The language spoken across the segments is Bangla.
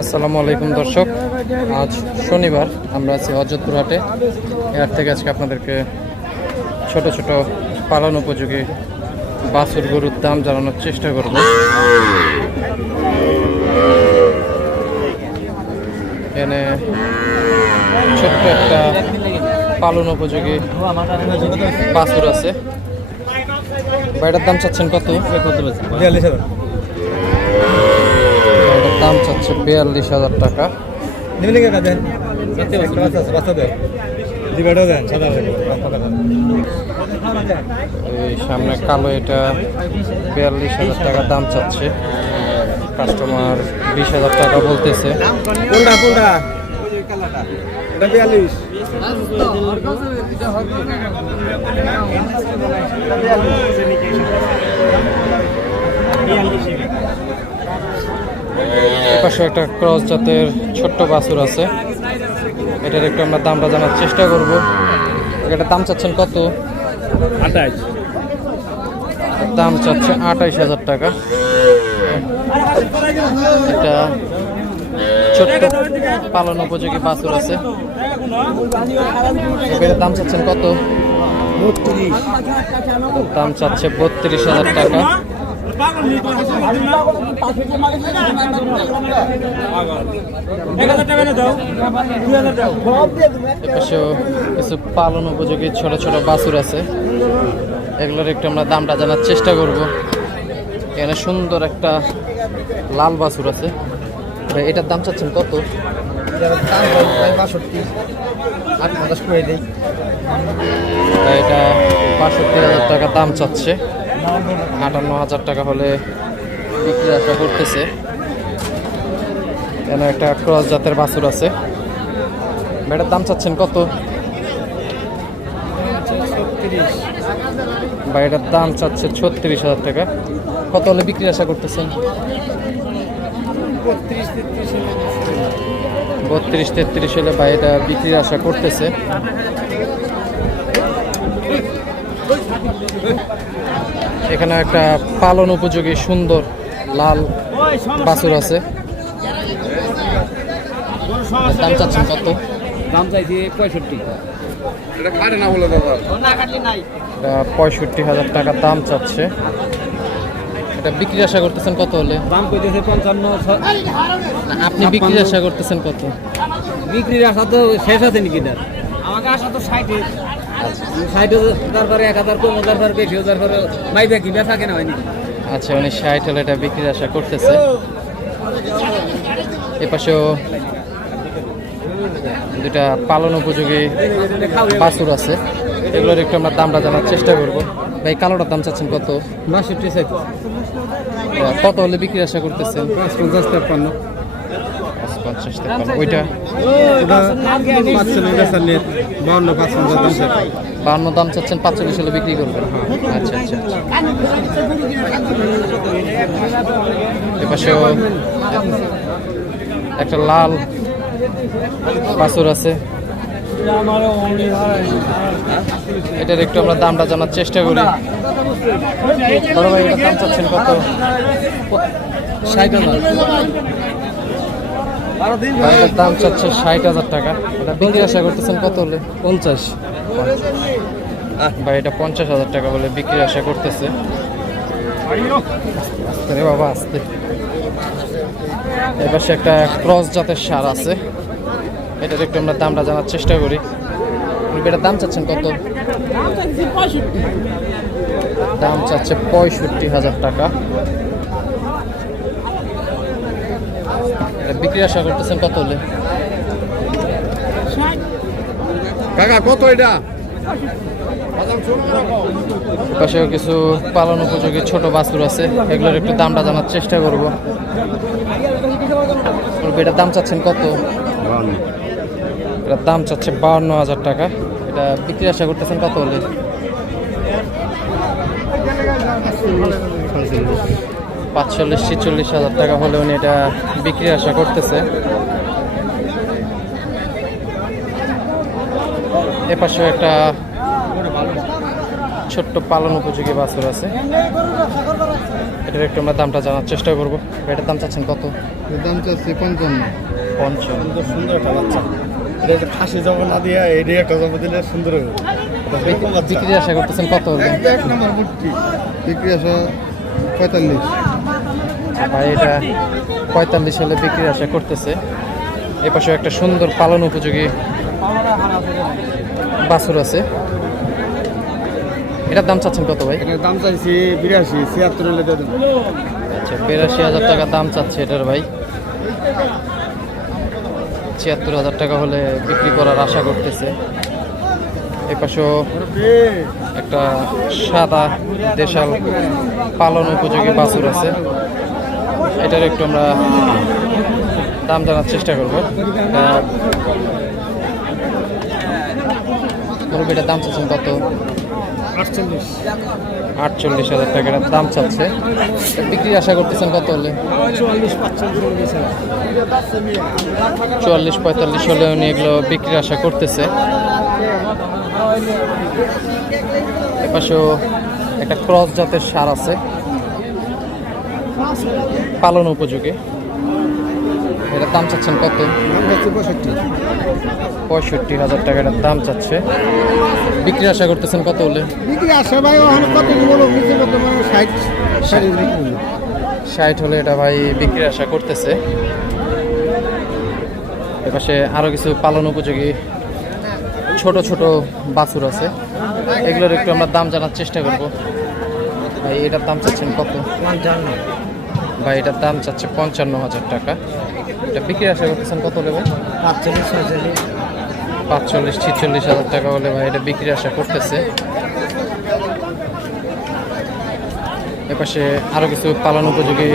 আসসালামু আলাইকুম, দর্শক। আজ শনিবার, আমরা আছি অযোধ্যপুর হাটে। এর থেকে আজকে আপনাদেরকে ছোট ছোট পালন উপযোগী বাছুর গরুর দাম জানানোর চেষ্টা করব। এখানে ছোট্ট একটা পালন উপযোগী বাছুর আছে। বাইটার দাম চাচ্ছেন কত? বিয়াল্লিশ হাজার। দাম চাচ্ছে বিয়াল্লিশ হাজার টাকা। এই সামনে কালো এটা বিয়াল্লিশ হাজার টাকা দাম চাচ্ছে। কাস্টমার বিশ হাজার টাকা বলতেছে। কোনটা কোনটা? এটা বিয়াল্লিশ। এপাশে একটা ক্রস জাতের ছোট্ট বাছুর আছে। এটার একটু আমরা দামটা জানার চেষ্টা করব। এটার দাম চাচ্ছেন কত? আঠাশ। দাম চাচ্ছে আঠাইশ হাজার টাকা। এটা ছোট্ট পালন উপযোগী বাছুর আছে। এটার দাম চাচ্ছেন কত? বত্রিশ। দাম চাচ্ছে বত্রিশ হাজার টাকা। কিছু পালন উপযোগী ছোট ছোট বাছুর আছে। এগুলোর একটু আমরা দামটা জানার চেষ্টা করব। এখানে সুন্দর একটা লাল বাছুর আছে। এটার দাম চাচ্ছেন কত? এটা বাষট্টি হাজার টাকা দাম চাচ্ছে। আটান্ন হাজার টাকা হলে বিক্রি আশা করতেছে। এখানে একটা ক্রস জাতের বাছুর আছে। এটার দাম চাচ্ছেন কত? বা এটার দাম চাচ্ছে ছত্রিশ হাজার টাকা। কত হলে বিক্রি আশা করতেছেন? বত্রিশ তেত্রিশ হলে বা এটা বিক্রির আশা করতেছে। এখানে একটা পালন উপযোগী সুন্দর লাল বাছুর আছে। দাম চাচ্ছেন কত? দাম চাইছি পঁয়ষট্টি। পঁয়ষট্টি হাজার টাকা দাম চাচ্ছে। এটা বিক্রি আশা করতেছেন কত হলে? দাম কইতেছে পঞ্চান্ন আপনি বিক্রি আশা করতেছেন কত? বিক্রির আশা তো শেষ আছে নাকি তার আমাকে আশা তো ষাটে। ষাট তারপরে এক হাজার কম তারপরে বেশি তারপরে মাইবে কি বেচা কেনা হয়নি। আচ্ছা উনি ষাট হলে এটা বিক্রির আশা করতেছে। দুটা পালন উপযোগী বাছুর আছে। এগুলোর একটু আমরা দামটা জানার চেষ্টা করব। ভাই কালোটার দাম চাচ্ছেন কত? বাষট্টি ষাট। কত হলে বিক্রি আশা করতেছেন? পঞ্চাশ তেপ্পান্ন। পাঁচ পঞ্চাশ টাকা। ওইটা পাঁচশো বাউন্ন দাম ষাট বান্ন দাম চাচ্ছেন পাঁচচল্লিশ হলে বিক্রি করবেন। আচ্ছা আচ্ছা এপাশেও একটা লাল বাছুর আছে। এটার একটু আমরা দামটা জানার চেষ্টা করি। বড় ভাই দাম চাচ্ছেন কত? ষাট এটার দাম চাচ্ছে ষাট হাজার টাকা। এটা বিক্রি আশা করতেছেন কত হলে? পঞ্চাশ। বা এটা পঞ্চাশ হাজার টাকা বলে বিক্রি আশা করতেছে। আস্তে রে বাবা আস্তে। এবার সে একটা ক্রস জাতের সার আছে। এটার একটু আমরা দামটা জানার চেষ্টা করি। এটার দাম চাচ্ছেন কত? দাম চাচ্ছে পঁয়ষট্টি হাজার টাকা। বিক্রি আশা করতেছেন কত হলে? কাকা কত এটা? পাশেও কিছু পালন উপযোগী ছোট বাছুর আছে এগুলোর একটু দামটা জানার চেষ্টা করব। এটার দাম চাচ্ছেন কত? এটার দাম চাচ্ছে বাউন্ন হাজার টাকা। এটা বিক্রি আশা করতেছেন কত হলে? পাঁচচল্লিশ ছিচল্লিশ হাজার টাকা হলে উনি এটা বিক্রি আশা করতেছে। এপাশেও একটা ছোট্ট পালন উপযোগী বাছুর আছে। এটার একটু আমরা দামটা জানার চেষ্টা করব। এটার দাম চাচ্ছেন কত? দাম চাচ্ছি পঞ্চান্ন। পঞ্চান্ন। সুন্দর সুন্দর একটা বাচ্চা। এটা ফাঁসি জব না দিয়ে এই একটা জব দিলে সুন্দর হবে বিক্রি আশা করতেছেন কত এক নম্বর বিক্রি আসা পঁয়তাল্লিশ। ভাই এটা পঁয়তাল্লিশ হলে বিক্রি আশা করতেছে। এ পাশে একটা সুন্দর পালন উপযোগী বাছুর আছে। এটার দাম চাচ্ছেন কত ভাই? দাম চাইছি বিরাশি ছিয়াত্তর আচ্ছা বিরাশি হাজার টাকা দাম চাচ্ছে এটার ভাই। ছিয়াত্তর হাজার টাকা হলে বিক্রি করার আশা করতেছে। এ পাশেও একটা সাদা দেশাল পালন উপযোগী বাছুর আছে। এটার একটু আমরা দাম জানার চেষ্টা করব। মুরগিটার দাম চাচ্ছেন কত? আটচল্লিশ হাজার টাকার দাম চাচ্ছে। বিক্রি আশা করতেছেন কত হলে? চুয়াল্লিশ পঁয়তাল্লিশ হলে উনি এগুলো বিক্রির আশা করতেছে। এপাশেও একটা ক্রস জাতের সার আছে। পালন উপযোগী। এটার দাম চাচ্ছেন কত? পঁয়ষট্টি পঁয়ষট্টি হাজার টাকার দাম চাচ্ছে। বিক্রি আশা করতেছেন কত হলে? বিক্রি আসে ভাই কত ষাট। ষাট হলে এটা ভাই বিক্রি আশা করতেছে। এপাশে আরও কিছু পালন উপযোগী ছোট ছোট বাছুর আছে। এগুলোর একটু আমরা দাম জানার চেষ্টা করব। ভাই এটার দাম চাচ্ছেন কত? ভাই এটার দাম চাচ্ছে পঞ্চান্ন হাজার টাকা। এটা বিক্রি আশা করতেছেন কত হলে ভাই? পাঁচচল্লিশ ছিচল্লিশ হাজার টাকা হলে ভাই এটা বিক্রি আশা করতেছে। এপাশে আরও কিছু পালন উপযোগী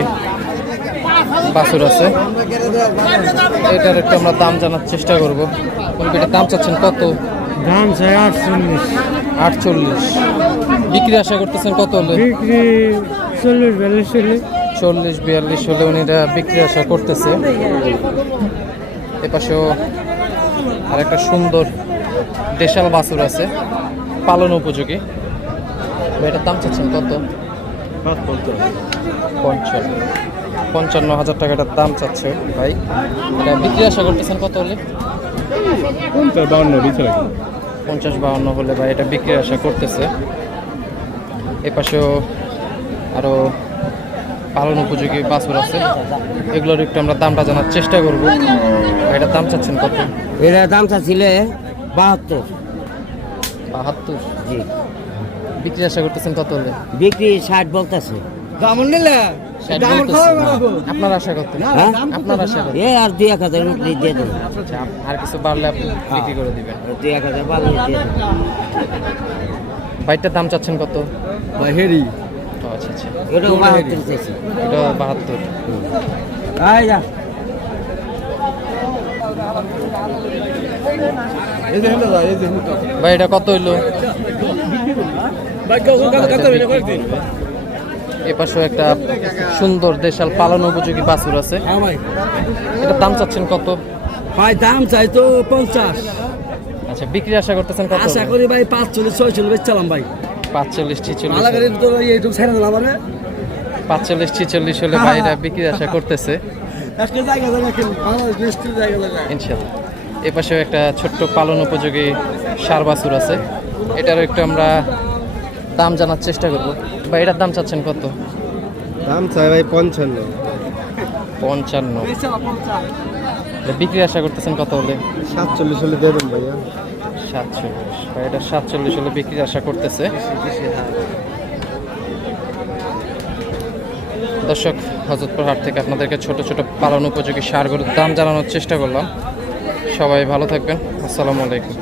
বাছুর আছে। এটার একটু আমরা দাম জানার চেষ্টা করব। এটার দাম চাচ্ছেন কত? দাম চাই আটচল্লিশ। আটচল্লিশ। বিক্রি আশা করতেছেন কত হলে? বিক্রি চল্লিশ বিয়াল্লিশ চল্লিশ চল্লিশ বিয়াল্লিশ হলে উনি এটা বিক্রি আশা করতেছে। এপাশেও আর একটা সুন্দর দেশাল বাছুর আছে পালন উপযোগী। এটার দাম চাচ্ছেন কত? পঞ্চান্ন। পঞ্চান্ন হাজার টাকাটার দাম চাচ্ছে ভাই। এটা বিক্রি আশা করতেছেন কত হলে? বাউন্ন পঞ্চাশ বাউন্ন হলে ভাই এটা বিক্রি আশা করতেছে। এপাশেও আরও পালন উপযোগী বাছুর আছে। এগুলোর একটু আমরা দামটা জানার চেষ্টা করব। এটার দাম চাচ্ছেন কত? এটা দাম চাচ্ছিলে বাহাত্তর। বাহাত্তর? জি। বিক্রি আশা করতেছেন কত হলে? বিক্রি ষাট বলতেছে। দাম নিলে আপনার আশা কত হ্যাঁ আপনার আশা এ আর দুই এক হাজার দিয়ে আচ্ছা, আর কিছু বাড়লে আপনি বিক্রি করে দিবেন। দুই এক হাজার বাড়লে দিয়ে বাইকটার দাম চাচ্ছেন কত? হেরি। আচ্ছা আচ্ছা এটাও বাহাত্তর চাইছি এটা বাহাত্তর। যা। ভাই এটা কত হইল? এ পাশেও একটা সুন্দর দেশাল পালন উপযোগী বাছুর আছে। হ্যাঁ ভাই। এটার দাম চাচ্ছেন কত? ভাই দাম চাই তো পঞ্চাশ। আচ্ছা বিক্রি আশা করতেছেন আশা করি ভাই পাঁচচল্লিশ ছয়চল্লিশ বেচলাম ভাই। পাঁচচল্লিশ ছিচল্লিশ পাঁচচল্লিশ ছিচল্লিশ হলে ভাই এটা বিক্রি আশা করতেছে। ইনশাল্লাহ। এ পাশেও একটা ছোট্ট পালন উপযোগী সার বাছুর আছে। এটারও একটু আমরা দাম জানার চেষ্টা করব। বা এটার দাম চাচ্ছেন কত? দাম চাই ভাই পঞ্চান্ন। পঞ্চান্ন। বিক্রি আশা করতেছেন কত হলে? সাতচল্লিশ হলে দিয়ে দেন ভাইয়া। সাতচল্লিশ। এটা সাতচল্লিশ হলে বিক্রির আশা করতেছে। দর্শক, হজরতপুর হাট থেকে আপনাদেরকে ছোট ছোট পালন উপযোগী সারগুলোর দাম জানানোর চেষ্টা করলাম। সবাই ভালো থাকবেন। আসসালামু আলাইকুম।